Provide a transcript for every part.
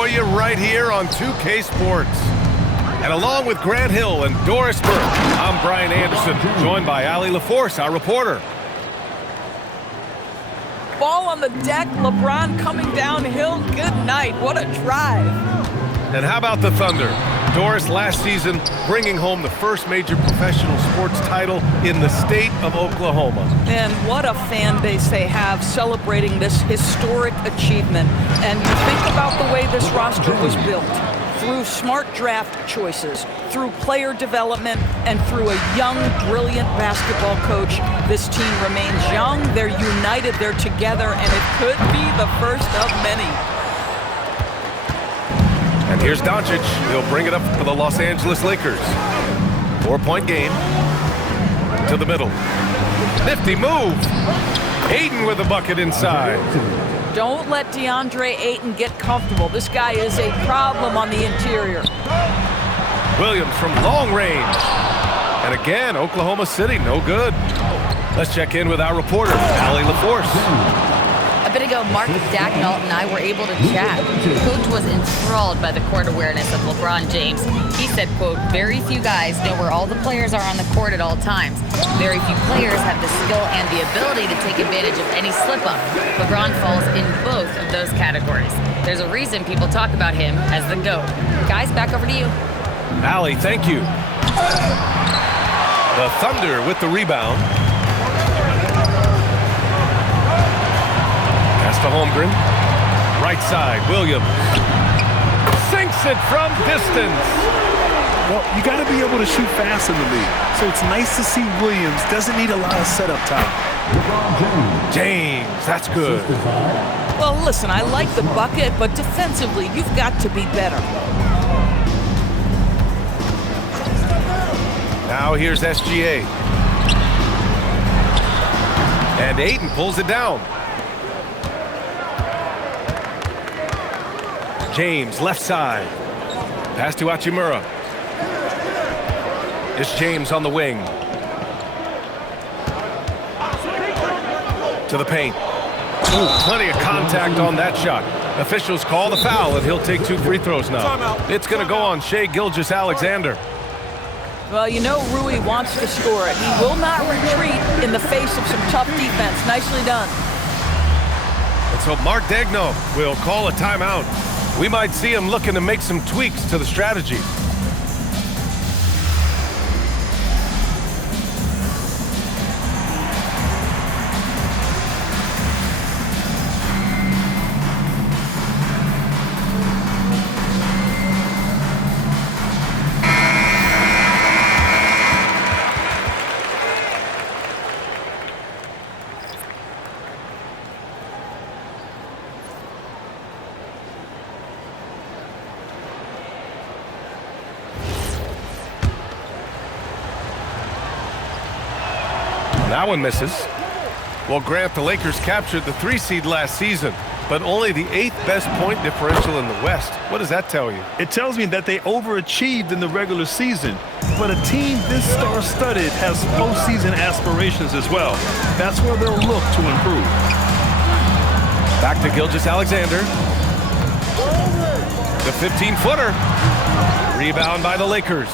for you right here on 2K Sports. And along with Grant Hill and Doris Burke, I'm Brian Anderson, joined by Allie LaForce, our reporter. Ball on the deck, LeBron coming downhill. Good night. What a drive. And how about the Thunder? Doris, last season, bringing home the first major professional sports title in the state of Oklahoma. And what a fan base they have celebrating this historic achievement. And you think about the way this roster was built. Through smart draft choices, through player development, and through a young, brilliant basketball coach, this team remains young, they're united, they're together, and it could be the first of many. And here's Doncic. He'll bring it up for the Los Angeles Lakers. 4-point game. To the middle. Nifty move. Ayton with a bucket inside. Don't let DeAndre Ayton get comfortable. This guy is a problem on the interior. Williams from long range. And again, Oklahoma City, no good. Let's check in with our reporter, Allie LaForce. A bit ago, Mark Dacknall and I were able to chat. Coach was enthralled by the court awareness of LeBron James. He said, quote, very few guys know where all the players are on the court at all times. Very few players have the skill and the ability to take advantage of any slip-up. LeBron falls in both of those categories. There's a reason people talk about him as the GOAT. Guys, back over to you. Allie, thank you. The Thunder with the rebound. To Holmgren. Right side, Williams. Sinks it from distance. Well, you got to be able to shoot fast in the league. So it's nice to see Williams doesn't need a lot of setup time. James, that's good. Well, listen, I like the bucket, but defensively, you've got to be better. Now here's SGA. And Ayton pulls it down. James, left side. Pass to Hachimura. It's James on the wing. To the paint. Ooh, plenty of contact on that shot. Officials call the foul, and he'll take 2 free throws now. It's going to go on Shai Gilgeous-Alexander. Well, you know Rui wants to score it. He will not retreat in the face of some tough defense. Nicely done. And so Mark Daigneault will call a timeout. We might see him looking to make some tweaks to the strategy. That one misses. Well, Grant, the Lakers captured the 3 seed last season, but only the 8th best point differential in the West. What does that tell you? It tells me that they overachieved in the regular season, but a team this star-studded has postseason aspirations as well. That's where they'll look to improve. Back to Gilgeous-Alexander. The 15-footer. Rebound by the Lakers.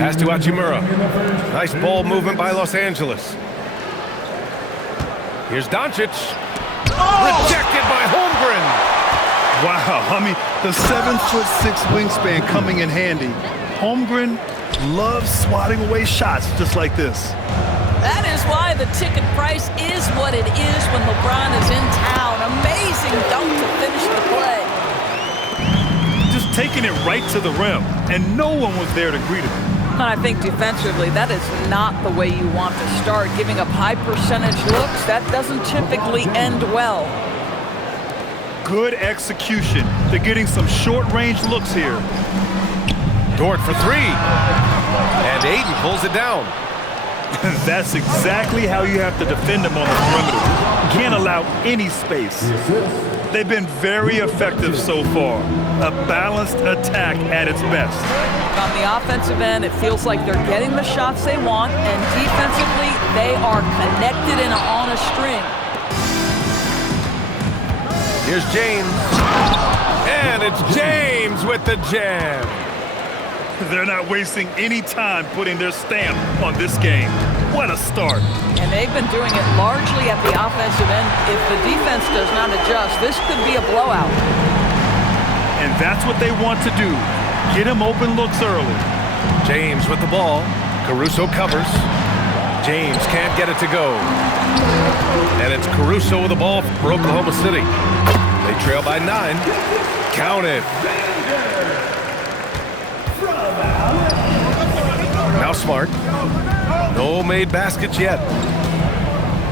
Pass to Hachimura. Nice ball movement by Los Angeles. Here's Doncic. Rejected by Holmgren. Wow, I mean, the 7'6" wingspan coming in handy. Holmgren loves swatting away shots just like this. That is why the ticket price is what it is when LeBron is in town. Amazing dunk to finish the play. Just taking it right to the rim, and no one was there to greet him. And I think defensively, that is not the way you want to start. Giving up high percentage looks, that doesn't typically end well. Good execution. They're getting some short-range looks here. Dort for 3. And Ayton pulls it down. That's exactly how you have to defend them on the perimeter. Can't allow any space. They've been very effective so far. A balanced attack at its best. On the offensive end, it feels like they're getting the shots they want, and defensively, they are connected and on a string. Here's James. And it's James with the jam. They're not wasting any time putting their stamp on this game. What a start. And they've been doing it largely at the offensive end. If the defense does not adjust, this could be a blowout. And that's what they want to do. Get him open looks early. James with the ball. Caruso covers. James can't get it to go. And it's Caruso with the ball for Oklahoma City. They trail by 9. Count it. Now Smart. No made baskets yet.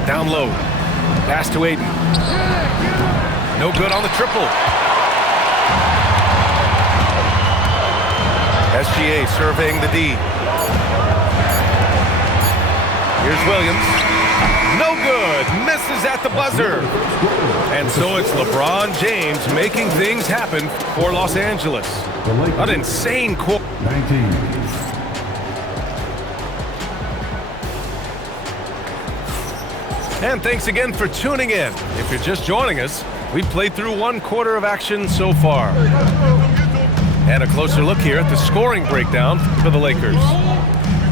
Down low. Pass to Aiden. No good on the triple. SGA surveying the D. Here's Williams. No good. Misses at the buzzer. And so it's LeBron James making things happen for Los Angeles. An insane quarter. 19. And thanks again for tuning in. If you're just joining us, we've played through 1 quarter of action so far. And a closer look here at the scoring breakdown for the Lakers.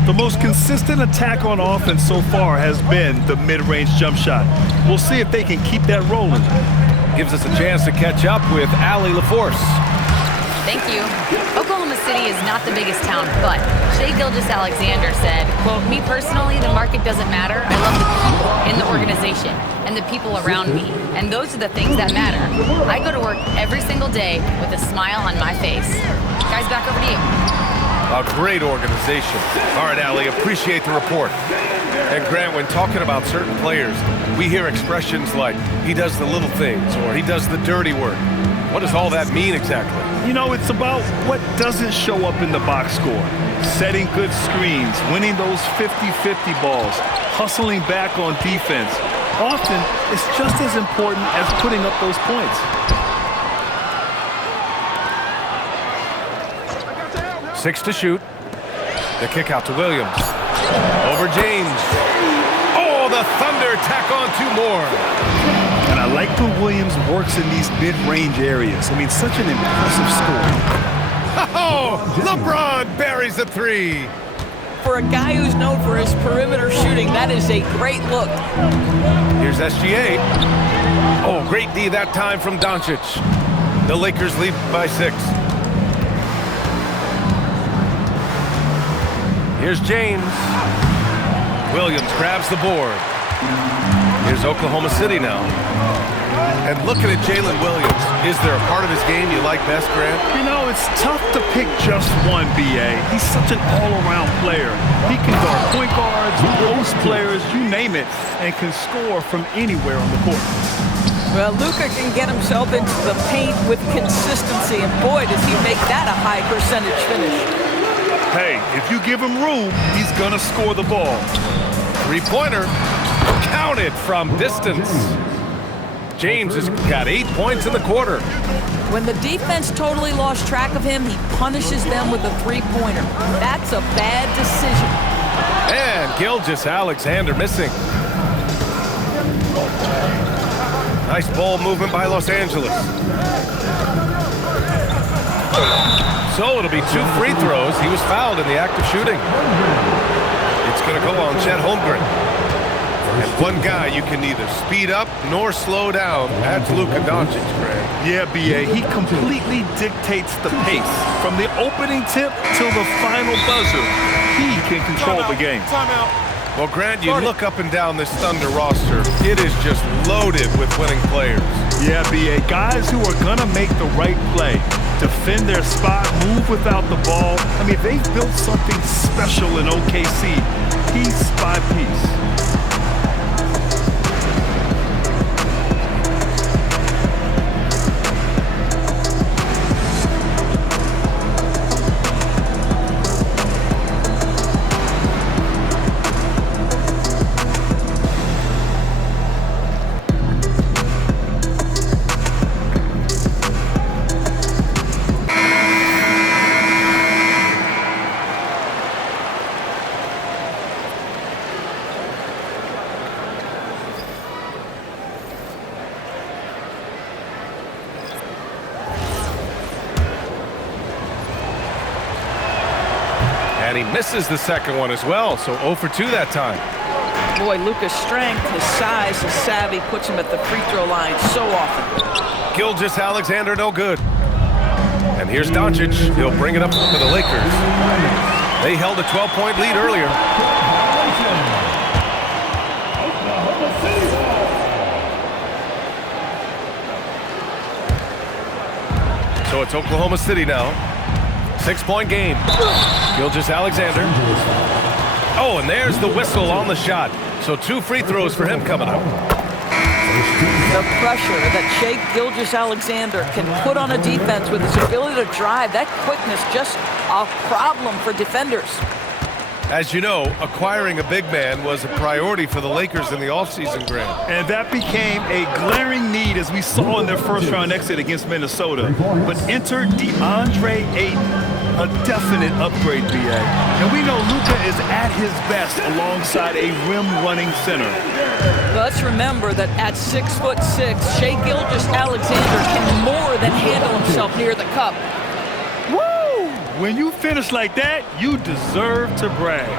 The most consistent attack on offense so far has been the mid-range jump shot. We'll see if they can keep that rolling. Gives us a chance to catch up with Allie LaForce. Thank you. Oklahoma City is not the biggest town, but Shai Gilgeous-Alexander said, quote, "Me personally, the market doesn't matter. I love the people in the organization and the people around me. And those are the things that matter. I go to work every single day with a smile on my face." Guys, back over to you. A great organization. All right, Allie, appreciate the report. And Grant, when talking about certain players, we hear expressions like, he does the little things, or he does the dirty work. What does all that mean exactly? You know, it's about what doesn't show up in the box score. Setting good screens, winning those 50-50 balls, hustling back on defense. Often, it's just as important as putting up those points. 6 to shoot. The kick out to Williams. Over James. Oh, the Thunder tack on 2 more. And I like when Williams works in these mid-range areas. I mean, such an impressive score. Oh, LeBron buries a 3. For a guy who's known for his perimeter shooting, that is a great look. Here's SGA. Oh, great D that time from Doncic. The Lakers lead by 6. Here's James. Williams grabs the board. Here's Oklahoma City now. And looking at Jalen Williams, is there a part of his game you like best, Grant? You know, it's tough to pick just one, B.A. He's such an all-around player. He can guard point guards, post players, you name it, and can score from anywhere on the court. Well, Luka can get himself into the paint with consistency, and boy, does he make that a high percentage finish. Hey, if you give him room, he's gonna score the ball. 3-pointer. Counted from distance. James has got 8 points in the quarter. When the defense totally lost track of him, he punishes them with a 3-pointer. That's a bad decision. And Gilgeous-Alexander missing. Nice ball movement by Los Angeles. So it'll be 2 free throws. He was fouled in the act of shooting. It's going to go on Chet Holmgren. And one guy you can neither speed up nor slow down. That's Luka Doncic, Greg. Yeah, B.A., he completely dictates the pace. From the opening tip till the final buzzer, he can control the game. Well, Grant, you look up and down this Thunder roster. It is just loaded with winning players. Yeah, B.A., guys who are going to make the right play, defend their spot, move without the ball. I mean, they've built something special in OKC, piece by piece. And he misses the second one as well, so 0 for 2 that time. Boy, Luka's strength, his size, his savvy puts him at the free throw line so often. Gilgeous-Alexander no good. And here's Doncic. He'll bring it up to the Lakers. They held a 12-point lead earlier. So it's Oklahoma City now. 6-point game. Gilgeous-Alexander. Oh, and there's the whistle on the shot. So 2 free throws for him coming up. The pressure that Shai Gilgeous-Alexander can put on a defense with his ability to drive, that quickness, just a problem for defenders. As you know, acquiring a big man was a priority for the Lakers in the offseason, Grant. And that became a glaring need as we saw in their first-round exit against Minnesota. But enter DeAndre Ayton, a definite upgrade, BA. And we know Luka is at his best alongside a rim-running center. Let's remember that at 6'6", Shai Gilgeous-Alexander can more than handle himself near the cup. When you finish like that, you deserve to brag.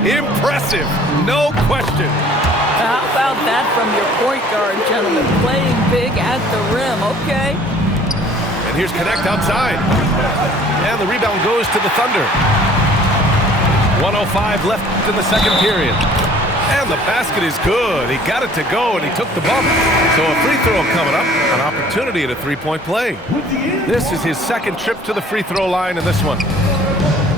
Impressive, no question. How about that from your point guard, gentlemen? Playing big at the rim, okay. And here's Connect outside. And the rebound goes to the Thunder. 1:05 left in the second period. And the basket is good. He got it to go, and he took the bump. So a free throw coming up, an opportunity at a three-point play. This is his second trip to the free throw line in this one.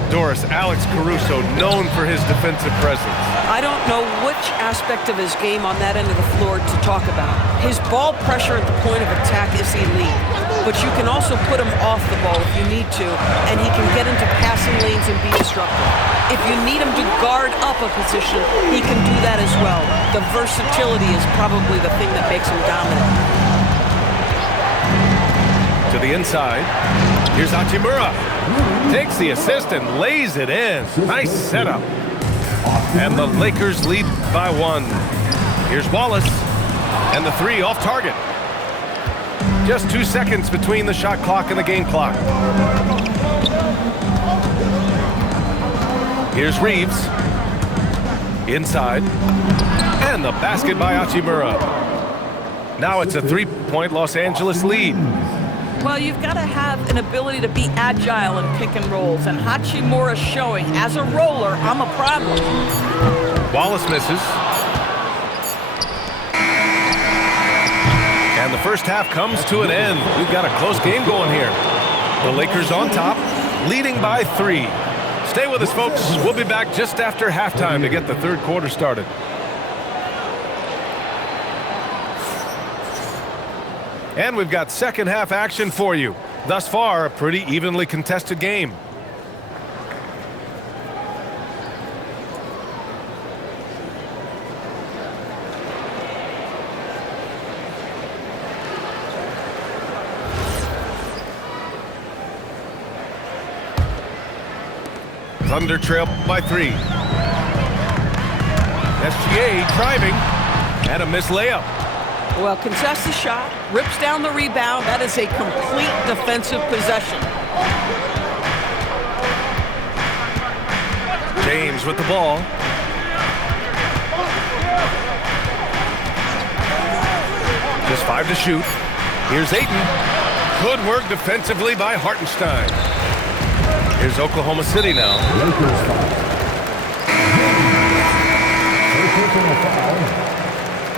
Doris, Alex Caruso, known for his defensive presence. I don't know which aspect of his game on that end of the floor to talk about. His ball pressure at the point of attack is elite, but you can also put him off the ball if you need to, and he can get into passing lanes and be disruptive. If you need him to guard up a position, he can do that as well. The versatility is probably the thing that makes him dominant. To the inside. Here's Hachimura. Takes the assist and lays it in. Nice setup. And the Lakers lead by 1. Here's Wallace. And the 3 off target. Just 2 seconds between the shot clock and the game clock. Here's Reeves. Inside. And the basket by Hachimura. Now it's a 3-point Los Angeles lead. Well, you've got to have an ability to be agile in pick and rolls, and Hachimura showing, as a roller, I'm a problem. Wallace misses. And the first half comes to an end. We've got a close game going here. The Lakers on top, leading by 3. Stay with us, folks. We'll be back just after halftime to get the third quarter started. And we've got second half action for you. Thus far, a pretty evenly contested game. Thunder trail by 3. SGA driving and a missed layup. Well, contests the shot, rips down the rebound. That is a complete defensive possession. James with the ball. Just 5 to shoot. Here's Ayton. Good work defensively by Hartenstein. Here's Oklahoma City now.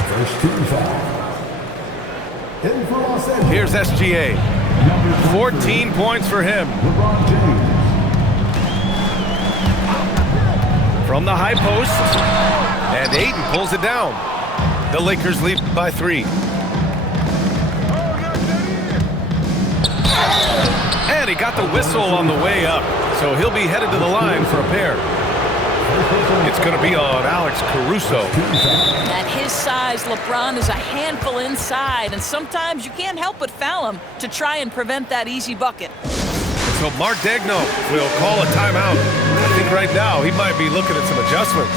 First team foul. Here's SGA. 14 points for him. From the high post. And Ayton pulls it down. The Lakers lead by 3. And he got the whistle on the way up. So he'll be headed to the line for a pair. It's going to be on Alex Caruso. At his size, Lebron is a handful inside, and sometimes you can't help but foul him to try and prevent that easy bucket. So Mark Daigneault will call a timeout. I think right now he might be looking at some adjustments.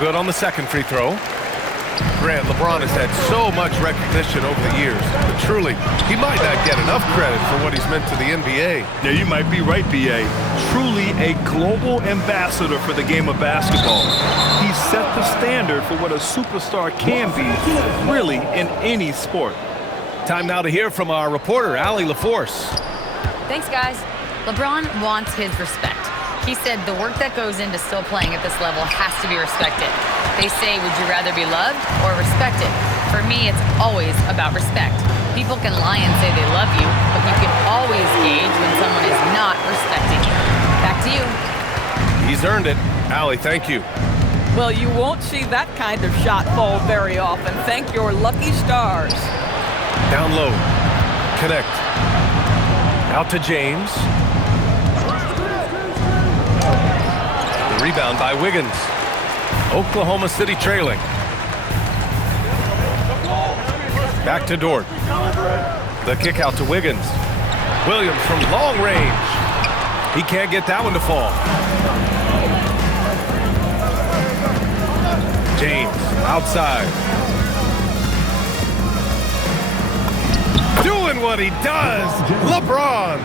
good on the second free throw. Grant, LeBron has had so much recognition over the years, but truly, he might not get enough credit for what he's meant to the NBA. Yeah, you might be right, B.A. Truly a global ambassador for the game of basketball. He set the standard for what a superstar can be, really, in any sport. Time now to hear from our reporter, Allie LaForce. Thanks, guys. LeBron wants his respect. He said the work that goes into still playing at this level has to be respected. They say, would you rather be loved or respected? For me, it's always about respect. People can lie and say they love you, but you can always gauge when someone is not respecting you. Back to you. He's earned it. Allie, thank you. Well, you won't see that kind of shot fall very often. Thank your lucky stars. Down low. Connect. Out to James. The rebound by Wiggins. Oklahoma City trailing. Back to Dort. The kick out to Wiggins. Williams from long range. He can't get that one to fall. James outside. Doing what he does. LeBron.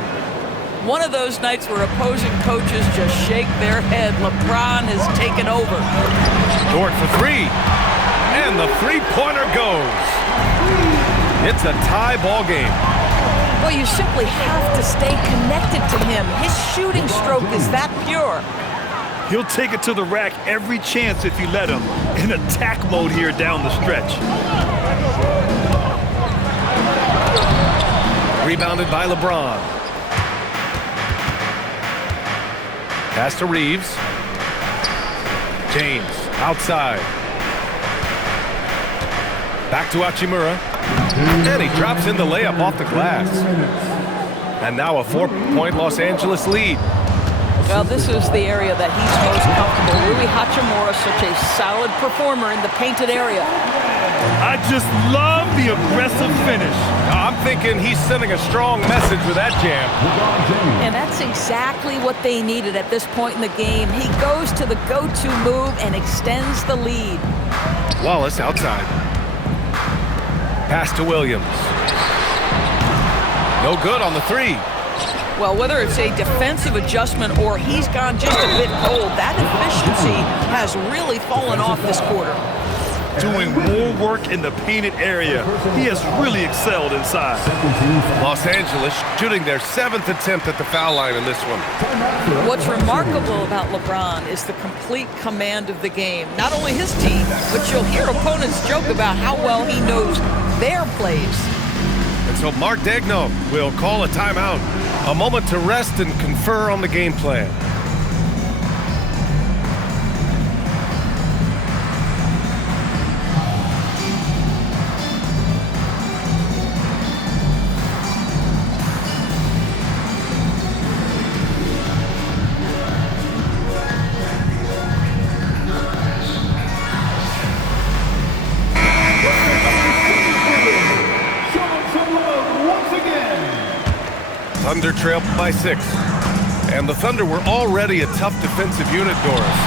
One of those nights where opposing coaches just shake their head. LeBron has taken over. Dort for three. And the three-pointer goes. It's a tie ball game. Well, you simply have to stay connected to him. His shooting stroke is that pure. He'll take it to the rack every chance if you let him. In attack mode here down the stretch. Rebounded by LeBron. Pass to Reeves. James outside. Back to Hachimura. And he drops in the layup off the glass. And now a 4-point Los Angeles lead. Well, this is the area that he's most comfortable. Rui Hachimura, such a solid performer in the painted area. I just love the aggressive finish. I'm thinking he's sending a strong message with that jam. And that's exactly what they needed at this point in the game. He goes to the go-to move and extends the lead. Wallace outside. Pass to Williams. No good on the three. Well, whether it's a defensive adjustment or he's gone just a bit cold, that efficiency has really fallen off this quarter. Doing more work in the painted area. He has really excelled inside. Los Angeles shooting their 7th attempt at the foul line in this one. What's remarkable about LeBron is the complete command of the game. Not only his team, but you'll hear opponents joke about how well he knows their plays. And so Mark Daigneault will call a timeout. A moment to rest and confer on the game plan. Thunder trailed by 6. And the Thunder were already a tough defensive unit, Doris.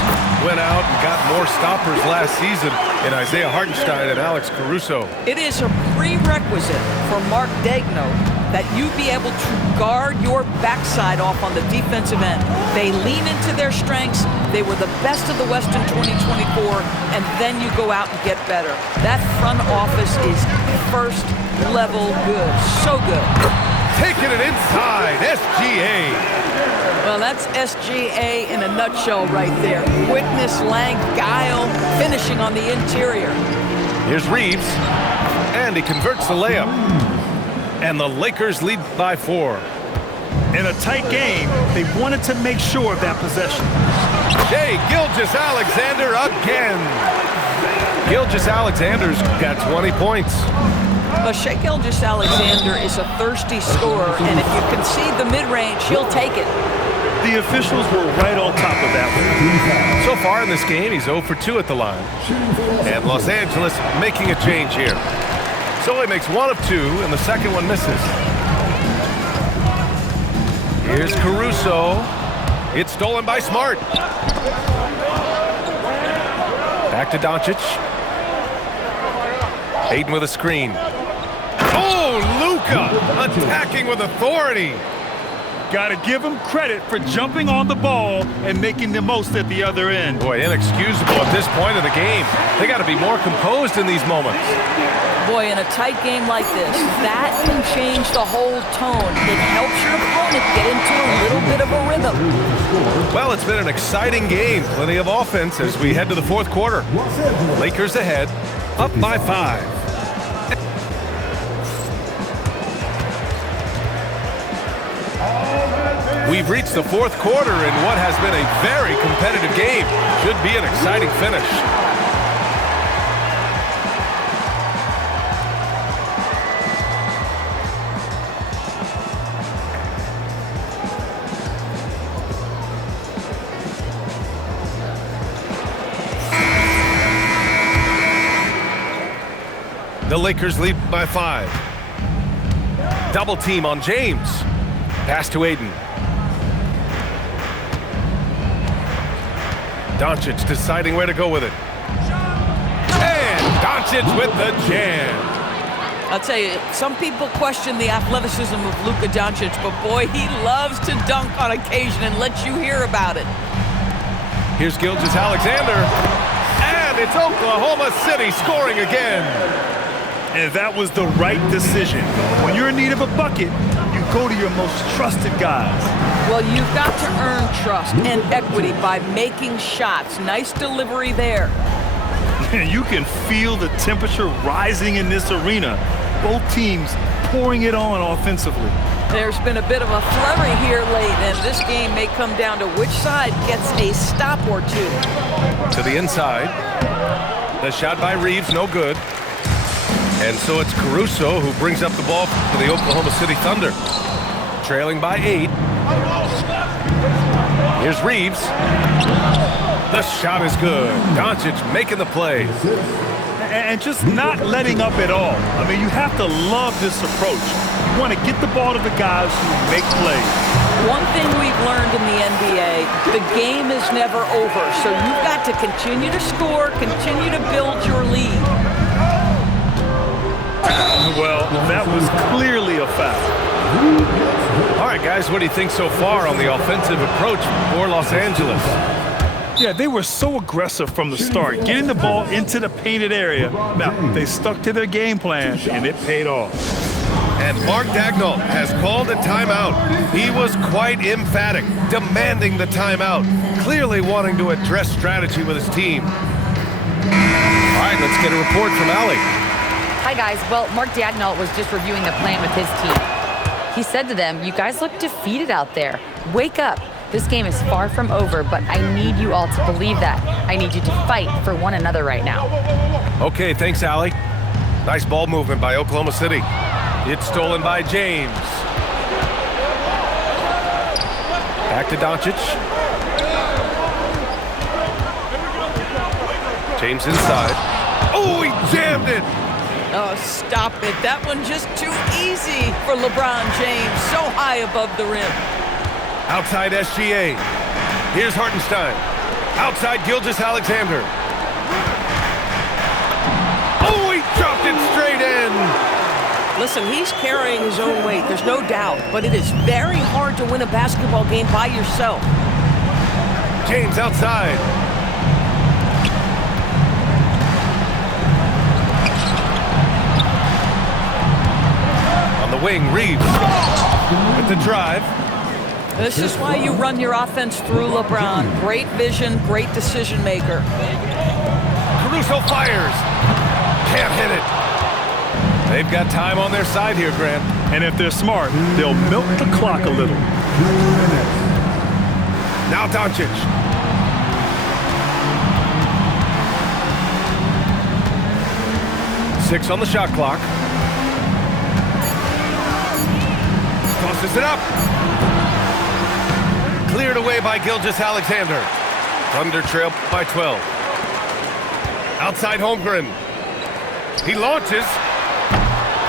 Went out and got more stoppers last season in Isaiah Hartenstein and Alex Caruso. It is a prerequisite for Mark Daigneault that you be able to guard your backside off on the defensive end. They lean into their strengths. They were the best of the West in 2024, and then you go out and get better. That front office is first level good. So good. Taking it inside, SGA. Well, that's SGA in a nutshell right there. Quickness, length, guile, finishing on the interior. Here's Reeves, and he converts the layup. And the Lakers lead by 4. In a tight game, they wanted to make sure of that possession. Shai Gilgeous-Alexander again. Gilgeous-Alexander's got 20 points. Well, Shai Gilgeous-Alexander is a thirsty scorer, and if you concede the mid-range, he'll take it. The officials were right on top of that one. So far in this game, he's 0 for 2 at the line. And Los Angeles making a change here. So he makes 1 of 2, and the second one misses. Here's Caruso. It's stolen by Smart. Back to Doncic. Ayton with a screen. Oh, Luka attacking with authority. Got to give him credit for jumping on the ball and making the most at the other end. Boy, inexcusable at this point of the game. They got to be more composed in these moments. Boy, in a tight game like this, that can change the whole tone. It helps your opponent get into a little bit of a rhythm. Well, it's been an exciting game. Plenty of offense as we head to the fourth quarter. Lakers ahead, up by 5. We've reached the fourth quarter in what has been a very competitive game. Should be an exciting finish. The Lakers lead by 5. Double team on James. Pass to Ayton. Doncic deciding where to go with it. And Doncic with the jam. I'll tell you, some people question the athleticism of Luka Doncic, but boy, he loves to dunk on occasion and let you hear about it. Here's Gilgeous-Alexander. And it's Oklahoma City scoring again. And that was the right decision. When you're in need of a bucket, you go to your most trusted guys. Well, you've got to earn trust and equity by making shots. Nice delivery there. You can feel the temperature rising in this arena. Both teams pouring it on offensively. There's been a bit of a flurry here late, and this game may come down to which side gets a stop or two. To the inside. The shot by Reeves, no good. And so it's Caruso who brings up the ball for the Oklahoma City Thunder. Trailing by 8. Here's Reeves. The shot is good. Doncic making the play. And just not letting up at all. I mean, you have to love this approach. You want to get the ball to the guys who make plays. One thing we've learned in the NBA, the game is never over. So you've got to continue to score, continue to build your lead. Well, that was clearly a foul. All right, guys, what do you think so far on the offensive approach for Los Angeles? Yeah, they were so aggressive from the start, getting the ball into the painted area. Now, they stuck to their game plan, and it paid off. And Mark Daigneault has called a timeout. He was quite emphatic, demanding the timeout, clearly wanting to address strategy with his team. All right, let's get a report from Allie. Hi, guys. Well, Mark Daigneault was just reviewing the plan with his team. He said to them, "You guys look defeated out there. Wake up. This game is far from over, but I need you all to believe that. I need you to fight for one another right now." Okay, thanks, Allie. Nice ball movement by Oklahoma City. It's stolen by James. Back to Doncic. James inside. Oh, he jammed it. Oh, stop it. That one just too easy for LeBron James. So high above the rim. Outside SGA. Here's Hartenstein. Outside Gilgeous-Alexander. Oh, he dropped it straight in. Listen, he's carrying his own weight. There's no doubt. But it is very hard to win a basketball game by yourself. James outside. On the wing, Reeves with the drive. This is why you run your offense through LeBron. Great vision, great decision maker. Caruso fires. Can't hit it. They've got time on their side here, Grant. And if they're smart, they'll milk the clock a little. Now Doncic. Six on the shot clock. Tosses it up. Cleared away by Gilgeous-Alexander. Thunder trail by 12. Outside Holmgren. He launches.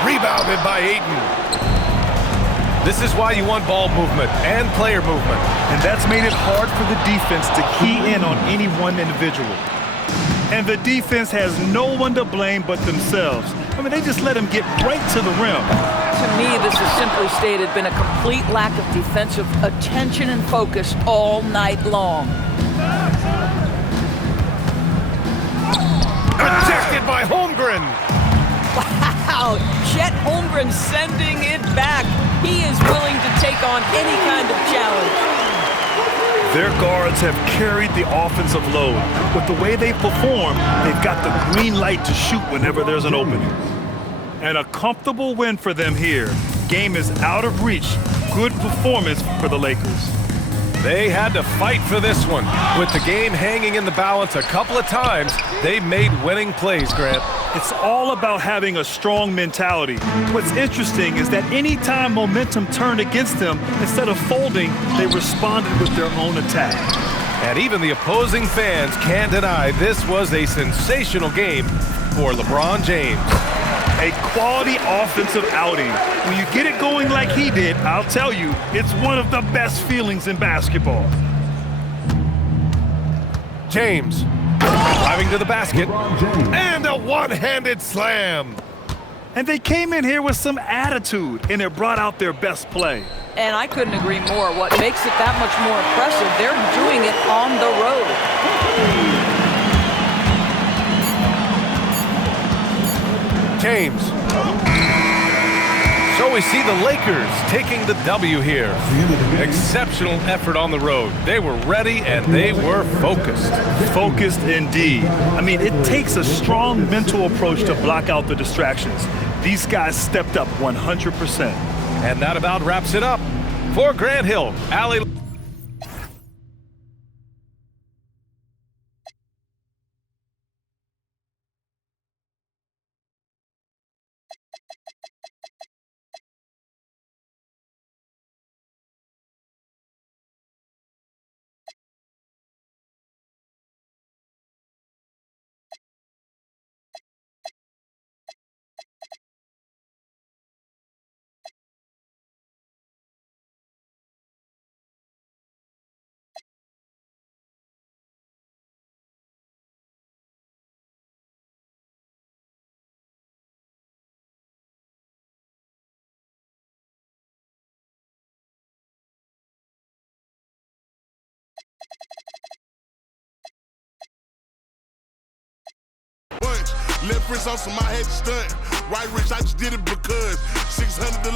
Rebounded by Ayton. This is why you want ball movement and player movement. And that's made it hard for the defense to key in on any one individual. And the defense has no one to blame but themselves. I mean, they just let him get right to the rim. To me, this has simply stated been a complete lack of defensive attention and focus all night long. Rejected by Holmgren. Wow, Chet Holmgren sending it back. He is willing to take on any kind of challenge. Their guards have carried the offensive load. With the way they perform, they've got the green light to shoot whenever there's an opening. And a comfortable win for them here. Game is out of reach. Good performance for the Lakers. They had to fight for this one. With the game hanging in the balance a couple of times, they made winning plays, Grant. It's all about having a strong mentality. What's interesting is that anytime momentum turned against them, instead of folding, they responded with their own attack. And even the opposing fans can't deny this was a sensational game for LeBron James. A quality offensive outing. When you get it going like he did, I'll tell you, it's one of the best feelings in basketball. James driving to the basket, and a one-handed slam. And they came in here with some attitude, and it brought out their best play. And I couldn't agree more. What makes it that much more impressive, they're doing it on the road. James. So we see the Lakers taking the W here. Exceptional effort on the road. They were ready and they were focused. Focused indeed. I mean, it takes a strong mental approach to block out the distractions. These guys stepped up 100%. And that about wraps it up. For Grant Hill, Allie. Left wrist on some, I had to stunt. Right wrist, I just did it because 600